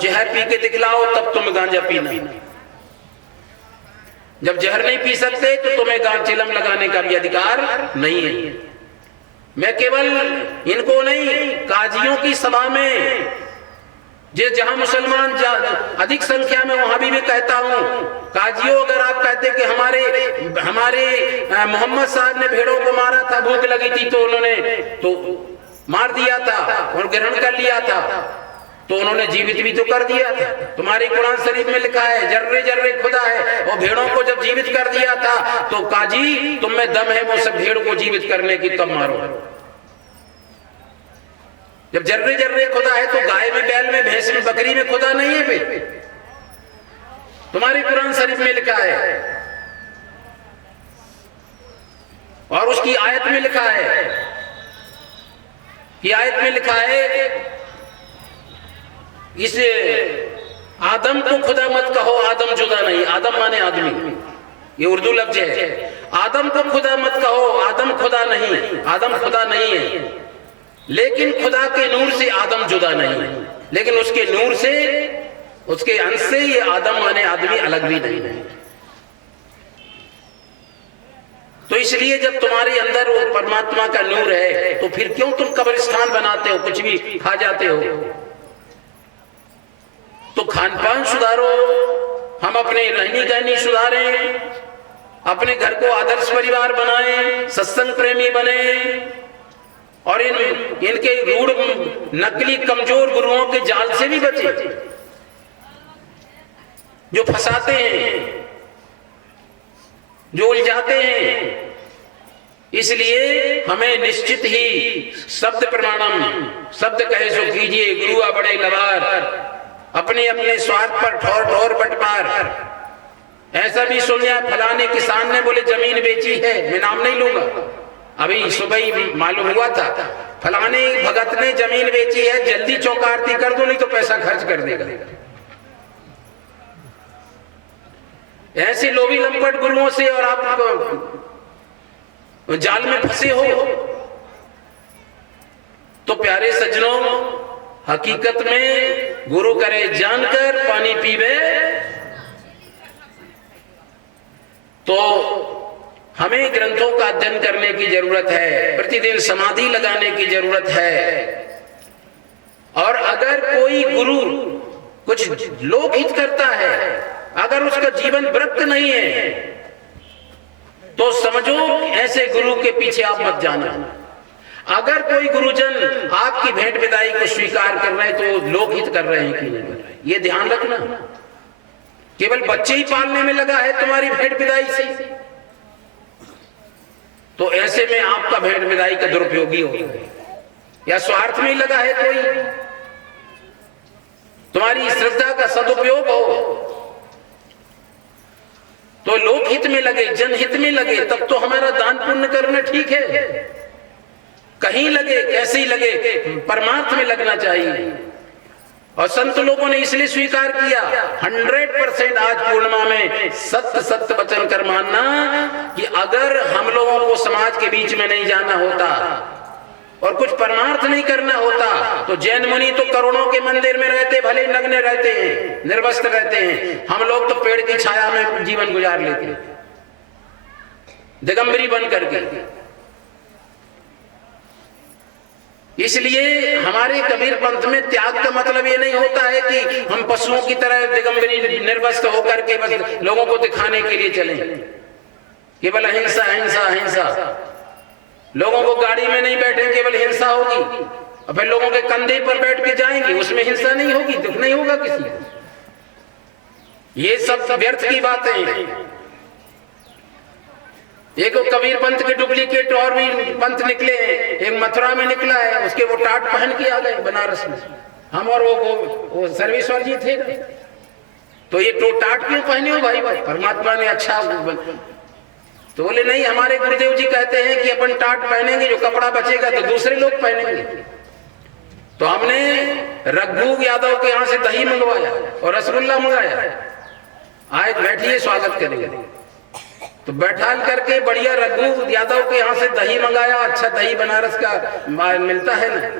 जहर पी के दिखलाओ तब तुम गांजा पीना। जब जहर नहीं पी सकते तो तुम्हें चिलम लगाने का भी अधिकार नहीं है। मैं केवल इनको नहीं, काजियों की सभा में जहां मुसलमान अधिक संख्या में वहां भी कहता हूं, काजियों अगर आप कहते कि हमारे मोहम्मद साहब ने भेड़ों को मारा था, भूख लगी थी तो उन्होंने तो मार दिया था और ग्रहण कर लिया था, तो उन्होंने जीवित भी तो कर दिया था। तुम्हारे कुरान शरीफ में लिखा है जर्रे जर्रे खुदा है, और भेड़ों को जब जीवित कर दिया था तो काजी तुम में दम है वो सब भेड़ को जीवित करने की, तब मारो। जब जर्रे जर्रे खुदा है तो गाय में, बैल में, भैंस में, बकरी में खुदा नहीं है फिर? तुम्हारे कुरान शरीफ में लिखा है और उसकी आयत में लिखा है कि आयत में लिखा है इस आदम को खुदा मत कहो, आदम जुदा नहीं। आदम माने आदमी, ये उर्दू लफ्ज है। आदम को खुदा मत कहो, आदम खुदा नहीं, आदम खुदा नहीं है, लेकिन खुदा के नूर से आदम जुदा नहीं, लेकिन उसके नूर से, उसके अंश से ये आदम माने आदमी अलग भी नहीं है। तो इसलिए जब तुम्हारे अंदर वो परमात्मा का नूर है तो फिर क्यों तुम कब्रिस्तान बनाते हो, कुछ भी खा जाते हो? तो खान पान सुधारो, हम अपने रहनी गहनी सुधारें, अपने घर को आदर्श परिवार बनाएं, सत्संग प्रेमी बने, और इनके रूढ़ नकली कमजोर गुरुओं के जाल से भी बचे जो फंसाते हैं, जो उलझाते हैं। इसलिए हमें निश्चित ही शब्द प्रमाणम, शब्द कहे सो कीजिए, गुरुआ बड़े लबार, अपने अपने स्वार्थ पर ठोर ठोर बटपार। ऐसा भी सुनिया फलाने किसान ने बोले जमीन बेची है, मैं नाम नहीं लूंगा, अभी सुबह ही मालूम हुआ था, फलाने भगत ने जमीन बेची है, जल्दी चौकार्ती कर दो नहीं तो पैसा खर्च कर देगा। ऐसे लोभी लंपट गुरुओं से और आप जाल में फंसे हो तो प्यारे सज्जनों, हकीकत में गुरु करे जानकर पानी पीवे, तो हमें ग्रंथों का अध्ययन करने की जरूरत है, प्रतिदिन समाधि लगाने की जरूरत है। और अगर कोई गुरु कुछ लोकहित करता है, अगर उसका जीवन व्रत नहीं है, तो समझो ऐसे गुरु के पीछे आप मत जाना। अगर कोई गुरुजन आपकी भेंट विदाई को स्वीकार कर रहे हैं तो लोकहित कर रहे हैं कि नहीं कर रहे, ये ध्यान रखना। केवल बच्चे ही पालने में लगा है तुम्हारी भेंट विदाई से, तो ऐसे में आपका भेंट विदाई का दुरुपयोगी होगा। या स्वार्थ में लगा है कोई, तुम्हारी श्रद्धा का सदुपयोग हो, तो लोकहित में लगे, जनहित में लगे, तब तो हमारा दान पुण्य करना ठीक है। कहीं लगे, कैसे ही लगे, परमार्थ में लगना चाहिए। और संत लोगों ने इसलिए स्वीकार किया 100% आज पूर्णिमा में सत्य सत्य वचन कर मानना कि अगर हम लोगों को समाज के बीच में नहीं जाना होता और कुछ परमार्थ नहीं करना होता तो जैन मुनि तो करोड़ों के मंदिर में रहते, भले नग्न रहते हैं, निर्वस्त्र रहते हैं, हम लोग तो पेड़ की छाया में जीवन गुजार लेते दिगंबरी बन करके। इसलिए हमारे कबीर पंथ में त्याग का मतलब ये नहीं होता है कि हम पशुओं की तरह दिगंबरी निर्वस्त्र होकर के बस लोगों को दिखाने के लिए चलें, केवल अहिंसा अहिंसा अहिंसा। लोगों को गाड़ी में नहीं बैठे केवल हिंसा होगी, और फिर लोगों के कंधे पर बैठ के जाएंगे, उसमें हिंसा नहीं होगी, दुख नहीं होगा किसी को। ये सब व्यर्थ की बातें हैं। एक कबीर पंथ के डुप्लीकेट और भी पंथ निकले हैं, एक मथुरा में निकला है, उसके वो टाट पहन के आ गए बनारस में। हम और वो सर्वेश्वर जी थे, तो ये तो टाट क्यों पहने हो भाई? परमात्मा ने अच्छा तो बोले नहीं, हमारे गुरुदेव जी कहते हैं कि अपन टाट पहनेंगे, जो कपड़ा बचेगा तो दूसरे लोग पहनेंगे। तो हमने रघु यादव के यहाँ से दही मंगवाया और रसगुल्ला मंगाया, आए बैठिए स्वागत करेंगे। तो बैठा करके बढ़िया रघु यादव के यहाँ से दही मंगाया, अच्छा दही बनारस का मिलता है ना,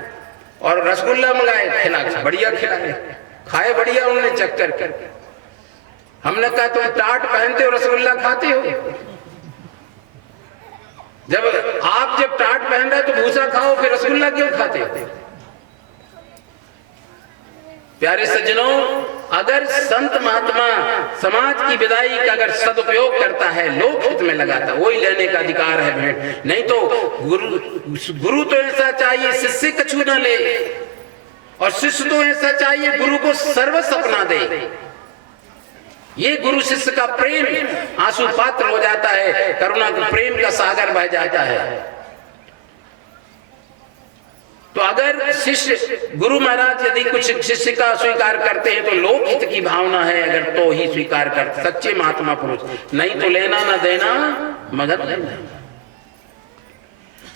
और रसगुल्ला मंगाए, खिला बढ़िया खिलाए, खाए बढ़िया उन्होंने चेक कर। हमने कहा तुम टाट पहनते हो रसगुल्ला खाते हो? जब टाट पहन रहे तो भूसा खाओ, फिर रसगुल्ला क्यों खाते हो? प्यारे सज्जनों, अगर संत महात्मा समाज की विदाई का अगर सदुपयोग करता है, लोक हित में लगाता, वही लेने का अधिकार है भेंट। नहीं तो गुरु तो ऐसा चाहिए शिष्य कछु न ले, और शिष्य तो ऐसा चाहिए गुरु को सर्वस्व अपना दे। ये गुरु शिष्य का प्रेम आंसू पात्र हो जाता है, करुणा का प्रेम का सागर बह जाता है। तो अगर शिष्य गुरु महाराज यदि कुछ शिष्य का स्वीकार करते हैं तो लोकहित की भावना है, अगर तो ही स्वीकार करते सच्चे महात्मा पुरुष, नहीं तो लेना ना देना मगन लेना।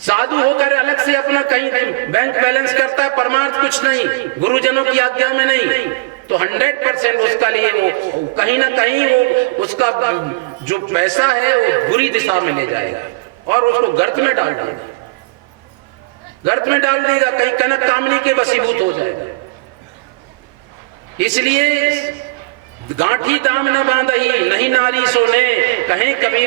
साधु होकर अलग से अपना कहीं बैंक बैलेंस करता है, परमार्थ कुछ नहीं, गुरुजनों की आज्ञा में नहीं, तो 100% उसका लिए वो कहीं ना कहीं वो उसका जो पैसा है वो बुरी दिशा में ले जाएगा और उसको गर्त में डाल देगा, गर्त में डाल देगा, कहीं कनक कामनी के वशीभूत हो जाएगा। इसलिए गांठी दाम न बांधही, नहीं नारी सोने, कहें कबीर